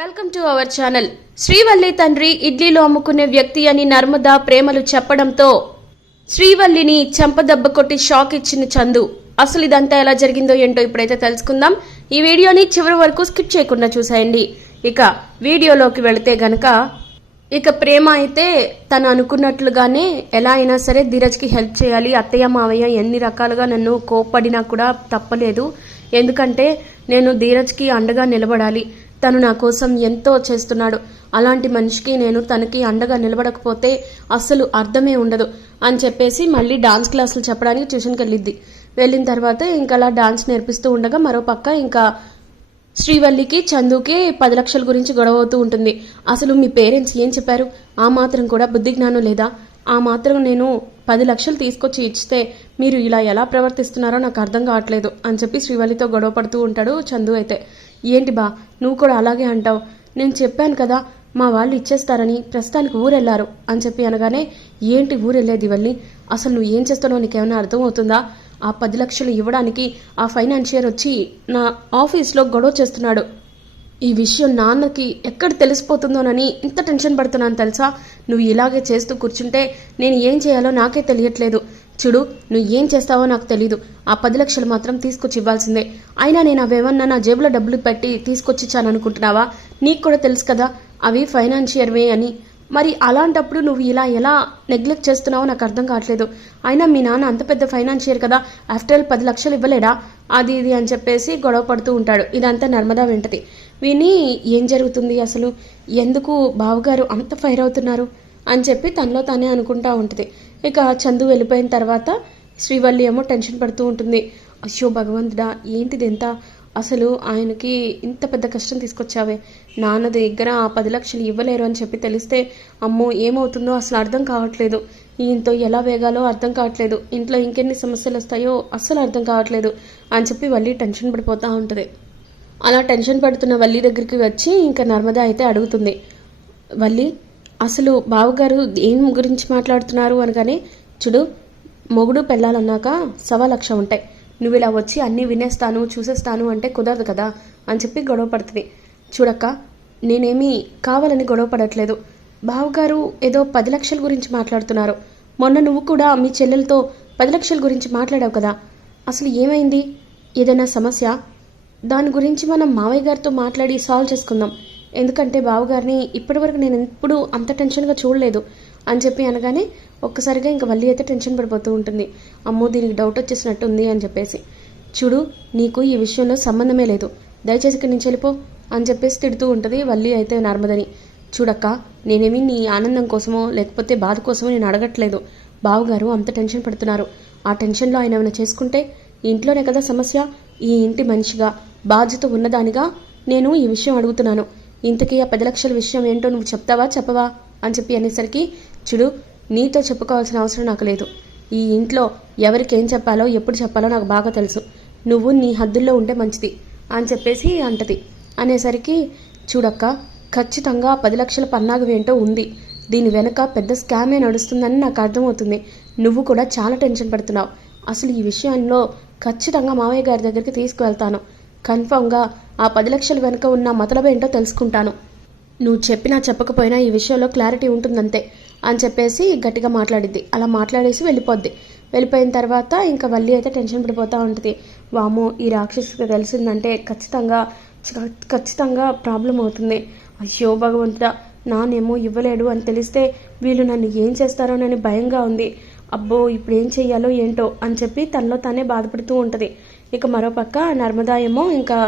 Welcome to our channel. Srivalli తండ్రి ఇడ్లీలో అమ్ముకునే వ్యక్తి అని నర్మదా ప్రేమలు చెప్పడంతో శ్రీవల్లిని చెంపదెబ్బ కొట్టి షాక్ ఇచ్చిన చందు. అసలు ఇదంతా ఎలా జరిగిందో ఏంటో ఇప్పుడైతే తెలుసుకుందాం. ఈ వీడియోని చివరి వరకు స్కిప్ చేయకుండా చూసేయండి. ఇక వీడియోలోకి వెళితే గనక ఇక ప్రేమ అయితే తను అనుకున్నట్లుగానే ఎలా అయినా సరే ధీరజ్కి హెల్ప్ చేయాలి. అత్తయ్య మావయ్య ఎన్ని రకాలుగా నన్ను కోప్పడినా కూడా తప్పలేదు, ఎందుకంటే నేను ధీరజ్కి అండగా నిలబడాలి. తను నా కోసం ఎంతో చేస్తున్నాడు. అలాంటి మనిషికి నేను తనకి అండగా నిలబడకపోతే అస్సలు అర్థమే ఉండదు అని చెప్పేసి మళ్ళీ డాన్స్ క్లాసులు చెప్పడానికి ట్యూషన్కి వెళ్ళిన తర్వాత ఇంకా అలా డాన్స్ నేర్పిస్తూ ఉండగా మరో పక్క ఇంకా శ్రీవల్లికి చందుకి 10 లక్షల గురించి గొడవ అవుతూ ఉంటుంది. అసలు మీ పేరెంట్స్ ఏం చెప్పారు? ఆ మాత్రం కూడా బుద్ధి జ్ఞానం లేదా? ఆ మాత్రం నేను 10 లక్షలు తీసుకొచ్చి ఇస్తే మీరు ఇలా ఎలా ప్రవర్తిస్తున్నారో నాకు అర్థం కావట్లేదు అని చెప్పి శ్రీవల్లితో గొడవ పడుతూ ఉంటాడు చందు. అయితే ఏంటి బా నువ్వు కూడా అలాగే అంటావు? నేను చెప్పాను కదా మా వాళ్ళు ఇచ్చేస్తారని, ప్రస్తుతానికి ఊరెళ్ళారు అని చెప్పి అనగానే ఏంటి ఊరెళ్ళేది వల్లి? అసలు నువ్వు ఏం చేస్తున్నావు నీకేమైనా అర్థం అవుతుందా? ఆ 10 లక్షలు ఇవ్వడానికి ఆ ఫైనాన్షియర్ వచ్చి నా ఆఫీస్లో గొడవ చేస్తున్నాడు. ఈ విషయం నాన్నకి ఎక్కడ తెలిసిపోతుందోనని ఇంత టెన్షన్ పడుతున్నాను తెలుసా? నువ్వు ఇలాగే చేస్తూ కూర్చుంటే నేను ఏం చేయాలో నాకే తెలియట్లేదు. చూడు, నువ్వు ఏం చేస్తావో నాకు తెలీదు. ఆ 10 లక్షలు మాత్రం తీసుకొచ్చి ఇవ్వాల్సిందే. అయినా నేను అవేమన్నా నా జేబులో డబ్బులు పెట్టి తీసుకొచ్చిచ్చాను అనుకుంటున్నావా? నీకు కూడా తెలుసు కదా అవి ఫైనాన్షియర్వే అని. మరి అలాంటప్పుడు నువ్వు ఇలా ఎలా నెగ్లెక్ట్ చేస్తున్నావో నాకు అర్థం కావట్లేదు. అయినా మీ నాన్న అంత పెద్ద ఫైనాన్షియర్ కదా, ఆఫ్టర్ ఆల్ 10 లక్షలు ఇవ్వలేడా? అది ఇది అని చెప్పేసి గొడవ పడుతూ ఉంటాడు. ఇదంతా నర్మదా వింటది. విని ఏం జరుగుతుంది అసలు, ఎందుకు బావగారు అంత ఫైర్ అవుతున్నారు అని చెప్పి తనలో తానే అనుకుంటా ఉంటుంది. ఇక చందు వెళ్ళిపోయిన తర్వాత శ్రీవల్లి ఏమో టెన్షన్ పడుతూ ఉంటుంది. అయ్యో భగవంతుడా, ఏంటిది ఎంత, అసలు ఆయనకి ఇంత పెద్ద కష్టం తీసుకొచ్చావే. నాన్న దగ్గర ఆ 10 లక్షలు ఇవ్వలేరు అని చెప్పి తెలిస్తే అమ్మో ఏమవుతుందో అసలు అర్థం కావట్లేదు. ఈయనతో ఎలా వేగాలో అర్థం కావట్లేదు. ఇంట్లో ఇంకెన్ని సమస్యలు వస్తాయో అస్సలు అర్థం కావట్లేదు అని చెప్పి వల్లి టెన్షన్ పడిపోతూ ఉంటుంది. అలా టెన్షన్ పడుతున్న వల్లి దగ్గరికి వచ్చి ఇంకా నర్మదా అయితే అడుగుతుంది, వల్లి అసలు బావగారు ఏం గురించి మాట్లాడుతున్నారు అనగానే, చూడు మొగుడు పెళ్ళాలన్నాక 1.25 లక్ష ఉంటాయి. నువ్వు ఇలా వచ్చి అన్నీ వినేస్తాను చూసేస్తాను అంటే కుదరదు కదా అని చెప్పి గొడవ పడుతుంది. చూడక్క, నేనేమీ కావాలని గొడవ పడట్లేదు. బావగారు ఏదో 10 లక్షల గురించి మాట్లాడుతున్నారు. మొన్న నువ్వు కూడా మీ చెల్లెలతో 10 లక్షల గురించి మాట్లాడావు కదా, అసలు ఏమైంది? ఏదైనా సమస్య? దాని గురించి మనం మావయ్య గారితో మాట్లాడి సాల్వ్ చేసుకుందాం. ఎందుకంటే బావగారిని ఇప్పటివరకు నేను ఎప్పుడు అంత టెన్షన్గా చూడలేదు అని చెప్పి అనగానే ఒక్కసారిగా ఇంకా వల్లి అయితే టెన్షన్ పడిపోతూ ఉంటుంది. అమ్మో దీనికి డౌట్ వచ్చేసినట్టుంది అని చెప్పేసి, చూడు నీకు ఈ విషయంలో సంబంధమే లేదు, దయచేసి ఇక్కడి నుంచి వెళ్ళిపో అని చెప్పేసి తిడుతూ ఉంటుంది వల్లి అయితే నర్మదని. చూడక్క, నేనేమి నీ ఆనందం కోసమో లేకపోతే బాధ కోసమో నేను అడగట్లేదు. బావగారు అంత టెన్షన్ పడుతున్నారు. ఆ టెన్షన్లో ఆయన ఏమైనా చేసుకుంటే ఇంట్లోనే కదా సమస్య. ఈ ఇంటి మనిషిగా బాధ్యత ఉన్నదానిగా నేను ఈ విషయం అడుగుతున్నాను. ఇంతకీ ఆ 10 లక్షల విషయం ఏంటో నువ్వు చెప్తావా చెప్పవా అని చెప్పి అనేసరికి, చూడు నీతో చెప్పుకోవాల్సిన అవసరం నాకు లేదు. ఈ ఇంట్లో ఎవరికి ఏం చెప్పాలో ఎప్పుడు చెప్పాలో నాకు బాగా తెలుసు. నువ్వు నీ హద్దుల్లో ఉంటే మంచిది అని చెప్పేసి అంటది. అనేసరికి, చూడక్క ఖచ్చితంగా 10 లక్షల పన్నాగం ఏంటో ఉంది. దీని వెనక పెద్ద స్కామే నడుస్తుందని నాకు అర్థమవుతుంది. నువ్వు కూడా చాలా టెన్షన్ పడుతున్నావు. అసలు ఈ విషయంలో ఖచ్చితంగా మావయ్య గారి దగ్గరికి తీసుకువెళ్తాను. కన్ఫామ్గా ఆ 10 లక్షల వెనుక ఉన్న మతలబేంటో తెలుసుకుంటాను. నువ్వు చెప్పినా చెప్పకపోయినా ఈ విషయంలో క్లారిటీ ఉంటుందంతే అని చెప్పేసి గట్టిగా మాట్లాడిద్ది. అలా మాట్లాడేసి వెళ్ళిపోద్ది. వెళ్ళిపోయిన తర్వాత ఇంకా వల్లి అయితే టెన్షన్ పడిపోతూ ఉంటుంది. వామో ఈ రాక్షసుకి తెలిసిందంటే ఖచ్చితంగా ప్రాబ్లం అవుతుంది. అయ్యో భగవంతుడా, నానేమో ఇవ్వలేడు అని తెలిస్తే వీళ్ళు నన్ను ఏం చేస్తారోనని భయంగా ఉంది. అబ్బో ఇప్పుడు ఏం చెయ్యాలో ఏంటో అని చెప్పి తనలో తానే బాధపడుతూ ఉంటుంది. ఇక మరోపక్క నర్మదా ఏమో ఇంకా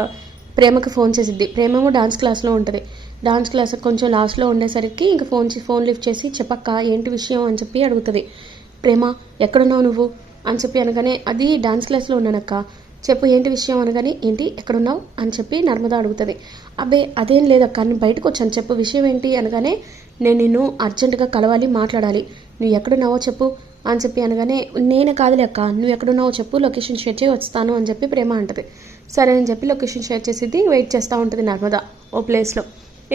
ప్రేమకి ఫోన్ చేసిద్ది. ప్రేమేమో డాన్స్ క్లాస్లో ఉంటుంది. డాన్స్ క్లాస్ కొంచెం లాస్ట్లో ఉండేసరికి ఇంకా ఫోన్ లిఫ్ట్ చేసి, చెప్పక్క ఏంటి విషయం అని చెప్పి అడుగుతుంది. ప్రేమ ఎక్కడున్నావు నువ్వు అని చెప్పి అనగానే, అది డాన్స్ క్లాస్లో ఉన్నానక్క, చెప్పు ఏంటి విషయం అనగానే, ఏంటి ఎక్కడున్నావు అని చెప్పి నర్మదా అడుగుతుంది. అబ్బే అదేం లేదక్క, నేను బయటకు వచ్చాను, చెప్పు విషయం ఏంటి అనగానే, నేను నిన్ను అర్జెంటుగా కలవాలి, మాట్లాడాలి, నువ్వు ఎక్కడున్నావో చెప్పు అని చెప్పి అనగానే, నేనే కాదులే అక్క, నువ్వు ఎక్కడున్నావో చెప్పు, లొకేషన్ షేర్ చేసి వస్తాను అని చెప్పి ప్రేమ అంటది. సరే అని చెప్పి లొకేషన్ షేర్ చేసిద్ది. వెయిట్ చేస్తూ ఉంటుంది నర్మదా ఓ ప్లేస్లో.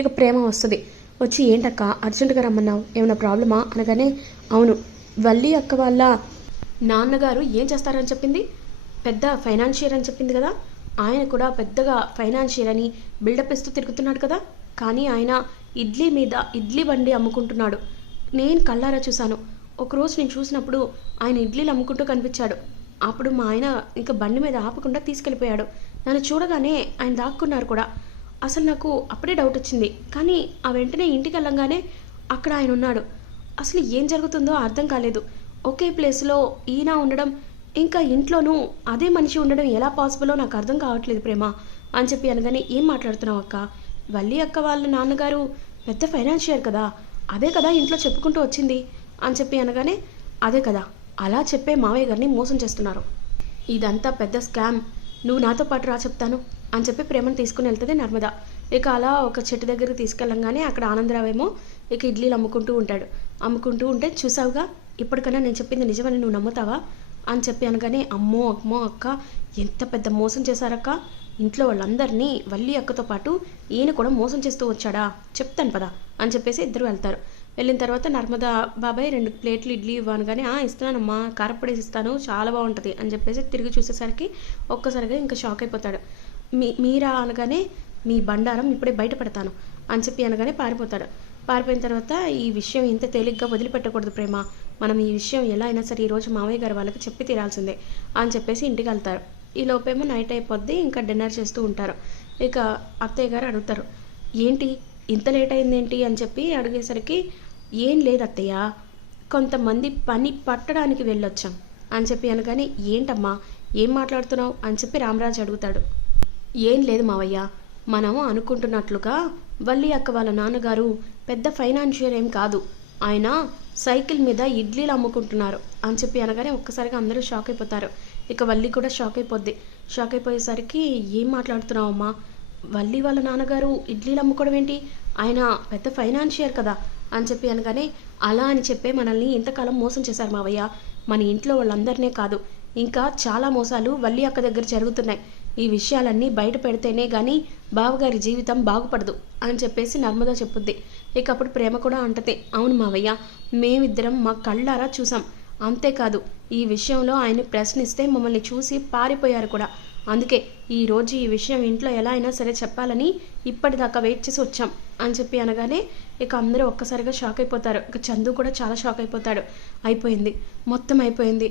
ఇక ప్రేమ వస్తుంది. వచ్చి ఏంటక్క అర్జెంటుగా రమ్మన్నావు, ఏమైనా ప్రాబ్లమా అనగానే, అవును వల్లి అక్క వాళ్ళ నాన్నగారు ఏం చేస్తారని చెప్పింది, పెద్ద ఫైనాన్షియర్ అని చెప్పింది కదా, ఆయన కూడా పెద్దగా ఫైనాన్షియర్ అని బిల్డప్ ఇస్తూ తిరుగుతున్నాడు కదా, కానీ ఆయన ఇడ్లీ బండి అమ్ముకుంటున్నాడు. నేను కళ్ళారా చూశాను. ఒకరోజు నేను చూసినప్పుడు ఆయన ఇడ్లీలు అమ్ముకుంటూ కనిపించాడు. అప్పుడు మా ఆయన ఇంకా బండి మీద ఆపకుండా తీసుకెళ్ళిపోయాడు. నన్ను చూడగానే ఆయన దాక్కున్నారు కూడా. అసలు నాకు అప్పుడే డౌట్ వచ్చింది. కానీ ఆ వెంటనే ఇంటికి వెళ్ళంగానే అక్కడ ఆయన ఉన్నాడు. అసలు ఏం జరుగుతుందో అర్థం కాలేదు. ఒకే ప్లేస్లో ఈయన ఉండడం, ఇంకా ఇంట్లోనూ అదే మనిషి ఉండడం ఎలా పాసిబులో నాకు అర్థం కావట్లేదు ప్రేమ అని చెప్పి అనగానే, ఏం మాట్లాడుతున్నావు అక్క? వల్లి అక్క వాళ్ళ నాన్నగారు పెద్ద ఫైనాన్షియర్ కదా, అదే కదా ఇంట్లో చెప్పుకుంటూ వచ్చింది అని చెప్పి అనగానే, అదే కదా, అలా చెప్పే మావయ్య గారిని మోసం చేస్తున్నారు. ఇదంతా పెద్ద స్కామ్. నువ్వు నాతో పాటు రా చెప్తాను అని చెప్పి ప్రేమను తీసుకుని వెళ్తుంది నర్మద. ఇక అలా ఒక చెట్టు దగ్గరికి తీసుకెళ్ళంగానే అక్కడ ఆనందరావు ఏమో ఇక ఇడ్లీలు అమ్ముకుంటూ ఉంటే, చూసావుగా, ఇప్పటికన్నా నేను చెప్పింది నిజమని నువ్వు నమ్ముతావా అని చెప్పి అనగానే, అమ్మో అక్క, ఎంత పెద్ద మోసం చేశారక్క. ఇంట్లో వాళ్ళందరినీ వల్లి అక్కతో పాటు ఈయన కూడా మోసం చేస్తూ వచ్చాడా, చెప్తాను పదా అని చెప్పేసి ఇద్దరు వెళ్తారు. వెళ్ళిన తర్వాత నర్మదా, బాబాయ్ 2 ప్లేట్లు ఇడ్లీ ఇవ్వను కానీ, ఇస్తున్నానమ్మా, కారపొడేసి ఇస్తాను, చాలా బాగుంటుంది అని చెప్పేసి తిరిగి చూసేసరికి ఒక్కసారిగా ఇంకా షాక్ అయిపోతాడు. మీరా అనగానే, మీ బండారం ఇప్పుడే బయటపడతాను అని చెప్పి అనగానే పారిపోయిన తర్వాత, ఈ విషయం ఇంత తేలిగ్గా వదిలిపెట్టకూడదు ప్రేమ, మనం ఈ విషయం ఎలా అయినా సరే ఈరోజు మావయ్య గారు వాళ్ళకి చెప్పి తీరాల్సిందే అని చెప్పేసి ఇంటికి వెళ్తారు. ఈ లోపేమో నైట్ అయిపోద్ది. ఇంకా డిన్నర్ చేస్తూ ఉంటారు. ఇక అత్తయ్య గారు అడుగుతారు, ఏంటి ఇంత లేట్ అయిందేంటి అని చెప్పి అడిగేసరికి, ఏం లేదు అత్తయ్య, కొంతమంది పని పట్టడానికి వెళ్ళొచ్చాం అని చెప్పి అనగానే, ఏంటమ్మా ఏం మాట్లాడుతున్నావు అని చెప్పి రామరాజు అడుగుతాడు. ఏం లేదు మావయ్య, మనం అనుకుంటున్నట్లుగా వల్లి అక్క వాళ్ళ నాన్నగారు పెద్ద ఫైనాన్షియర్ ఏం కాదు, ఆయన సైకిల్ మీద ఇడ్లీలు అమ్ముకుంటున్నారు అని చెప్పి అనగానే ఒక్కసారిగా అందరూ షాక్ అయిపోతారు. ఇక వల్లి కూడా షాక్ అయిపోయేసరికి, ఏం మాట్లాడుతున్నావమ్మా, వల్లి వాళ్ళ నాన్నగారు ఇడ్లీలు అమ్ముకోవడం ఏంటి, ఆయన పెద్ద ఫైనాన్షియర్ కదా అని చెప్పి అనగానే, అలా అని చెప్పే మనల్ని ఇంతకాలం మోసం చేశారు మావయ్య. మన ఇంట్లో వాళ్ళందరినే కాదు, ఇంకా చాలా మోసాలు వల్లి అక్క దగ్గర జరుగుతున్నాయి. ఈ విషయాలన్నీ బయట పెడితేనే కానీ బావగారి జీవితం బాగుపడదు అని చెప్పేసి నర్మద చెప్పుద్ది. ఇక అప్పుడు ప్రేమ కూడా అంటది, అవును మావయ్య, మేమిద్దరం మా కళ్ళారా చూసాం. అంతేకాదు, ఈ విషయంలో ఆయన ప్రశ్నిస్తే మమ్మల్ని చూసి పారిపోయారు కూడా. అందుకే ఈరోజు ఈ విషయం ఇంట్లో ఎలా అయినా సరే చెప్పాలని ఇప్పటిదాకా వెయిట్ చేసి వచ్చాం అని చెప్పి అనగానే ఇక అందరూ ఒక్కసారిగా షాక్ అయిపోతారు. ఇక చందు కూడా చాలా షాక్ అయిపోతాడు. మొత్తం అయిపోయింది,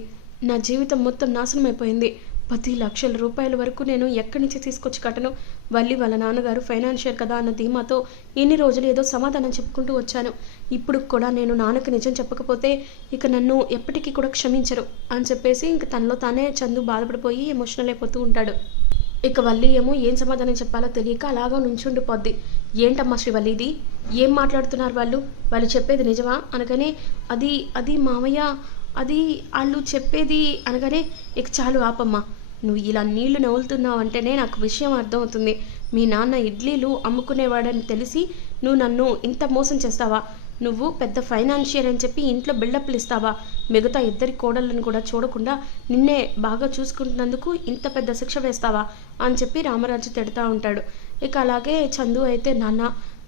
నా జీవితం మొత్తం నాశనం అయిపోయింది. 10 లక్షల రూపాయల వరకు నేను ఎక్కడి నుంచి తీసుకొచ్చి కట్టను. వల్లి వాళ్ళ నాన్నగారు ఫైనాన్షియర్ కదా అన్న ధీమాతో ఇన్ని రోజులు ఏదో సమాధానం చెప్పుకుంటూ వచ్చాను. ఇప్పుడు కూడా నేను నాన్నకు నిజం చెప్పకపోతే ఇక నన్ను ఎప్పటికీ కూడా క్షమించరు అని చెప్పేసి ఇంక తనలో తానే చందు బాధపడిపోయి ఎమోషనల్ అయిపోతూ ఉంటాడు. ఇక వల్లి ఏమో ఏం సమాధానం చెప్పాలో తెలియక అలాగా నుంచుండిపోద్ది. ఏంటమ్మా శ్రీవల్లి ఇది, ఏం మాట్లాడుతున్నారు వాళ్ళు చెప్పేది నిజమా అనగానే, అది మామయ్య, అది వాళ్ళు చెప్పేది అనగానే, ఇక చాలు ఆపమ్మా, నువ్వు ఇలా నీళ్లు నవ్వులుతున్నావు అంటేనే నాకు విషయం అర్థమవుతుంది. మీ నాన్న ఇడ్లీలు అమ్ముకునేవాడని తెలిసి నువ్వు నన్ను ఇంత మోసం చేస్తావా? నువ్వు పెద్ద ఫైనాన్షియర్ అని చెప్పి ఇంట్లో బిల్డప్లు ఇస్తావా? మిగతా 2 కోడళ్ళను కూడా చూడకుండా నిన్నే బాగా చూసుకుంటున్నందుకు ఇంత పెద్ద శిక్ష వేస్తావా అని చెప్పి రామరాజు తిడతా ఉంటాడు. ఇక అలాగే చందు అయితే,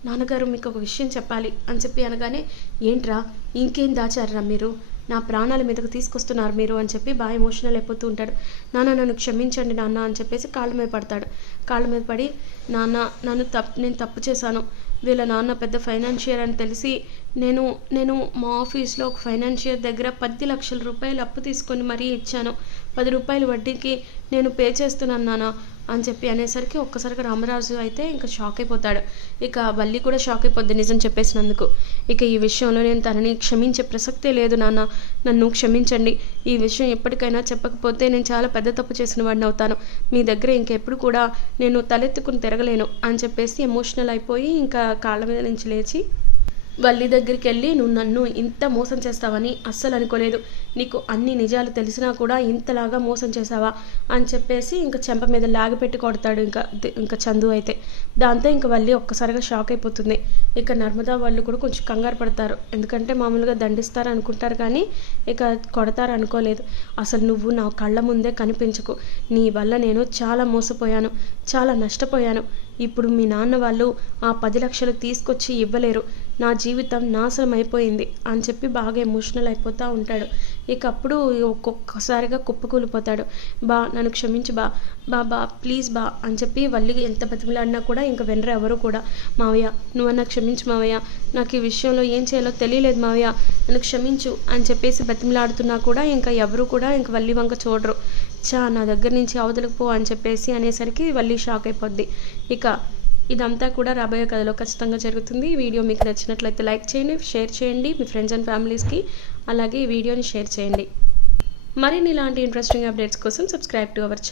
నాన్నగారు మీకు ఒక విషయం చెప్పాలి అని చెప్పి అనగానే, ఏంట్రా, ఇంకేం దాచారా మీరు, నా ప్రాణాల మీదకు తీసుకొస్తున్నారు మీరు అని చెప్పి బాగా ఎమోషనల్ అయిపోతూ ఉంటాడు. నన్ను క్షమించండి నాన్న అని చెప్పేసి కాళ్ళ మీద పడతాడు. కాళ్ళ మీద పడి, నేను తప్పు చేశాను, వీళ్ళ నాన్న పెద్ద ఫైనాన్షియర్ అని తెలిసి నేను మా ఆఫీస్లో ఒక ఫైనాన్షియర్ దగ్గర 10 లక్షల రూపాయలు అప్పు తీసుకొని మరీ ఇచ్చాను. 10 రూపాయలు వడ్డీకి నేను పే చేస్తున్నాను నాన్న అని చెప్పి అనేసరికి ఒక్కసారిగా రామరాజు అయితే ఇంకా షాక్ అయిపోతాడు. ఇక వల్లి కూడా షాక్ అయిపోద్ది నిజం చెప్పేసినందుకు. ఇక ఈ విషయంలో నేను తనని క్షమించే ప్రసక్తే లేదు నాన్న, నన్ను క్షమించండి. ఈ విషయం ఎప్పటికైనా చెప్పకపోతే నేను చాలా పెద్ద తప్పు చేసిన వాడిని అవుతాను. మీ దగ్గర ఇంకెప్పుడు కూడా నేను తలెత్తుకుని తిరగలేను అని చెప్పేసి ఎమోషనల్ అయిపోయి ఇంకా కాళ్ళ మీద నుంచి లేచి వల్లి దగ్గరికి వెళ్ళి, నువ్వు నన్ను ఇంత మోసం చేస్తావని అస్సలు అనుకోలేదు, నీకు అన్ని నిజాలు తెలిసినా కూడా ఇంతలాగా మోసం చేసావా అని చెప్పేసి ఇంకా చెంప మీద లాగిపెట్టి కొడతాడు ఇంకా చందు అయితే. దాంతో ఇంకా వల్లి ఒక్కసారిగా షాక్ అయిపోతుంది. ఇక నర్మదా వాళ్ళు కూడా కొంచెం కంగారు పడతారు. ఎందుకంటే మామూలుగా దండిస్తారు అనుకుంటారు కానీ ఇక కొడతారు అనుకోలేదు. అసలు నువ్వు నా కళ్ళ ముందే కనిపించకు, నీ వల్ల నేను చాలా మోసపోయాను, చాలా నష్టపోయాను. ఇప్పుడు మీ నాన్న వాళ్ళు ఆ 10 లక్షలు తీసుకొచ్చి ఇవ్వలేరు, నా జీవితం నాశనం అయిపోయింది అని చెప్పి బాగా ఎమోషనల్ అయిపోతూ ఉంటాడు. ఇక అప్పుడు ఒక్కొక్కసారిగా కుప్పకూలిపోతాడు. బా నన్ను క్షమించు బా బా బా ప్లీజ్ బా అని చెప్పి వల్లి ఎంత బతిమలాడినా కూడా ఇంకా వినరు ఎవరు కూడా. మావయ్య నువ్వన్నా క్షమించు మావయ్య, నాకు ఈ విషయంలో ఏం చేయాలో తెలియలేదు మావయ్య, నన్ను క్షమించు అని చెప్పేసి బతిమలాడుతున్నా కూడా ఇంకా ఎవరు కూడా ఇంక వల్లి వంక చూడరు. నా దగ్గర నుంచి అవతలకు పో అని చెప్పేసి అనేసరికి వల్లి షాక్ అయిపోద్ది. ఇక ఇదంతా కూడా రాబోయే కథలో ఖచ్చితంగా జరుగుతుంది. ఈ వీడియో మీకు నచ్చినట్లయితే లైక్ చేయండి, షేర్ చేయండి మీ ఫ్రెండ్స్ అండ్ ఫ్యామిలీస్కి. అలాగే ఈ వీడియోని షేర్ చేయండి. మరిన్ని ఇలాంటి ఇంట్రెస్టింగ్ అప్డేట్స్ కోసం సబ్స్క్రైబ్ టు అవర్ ఛానల్.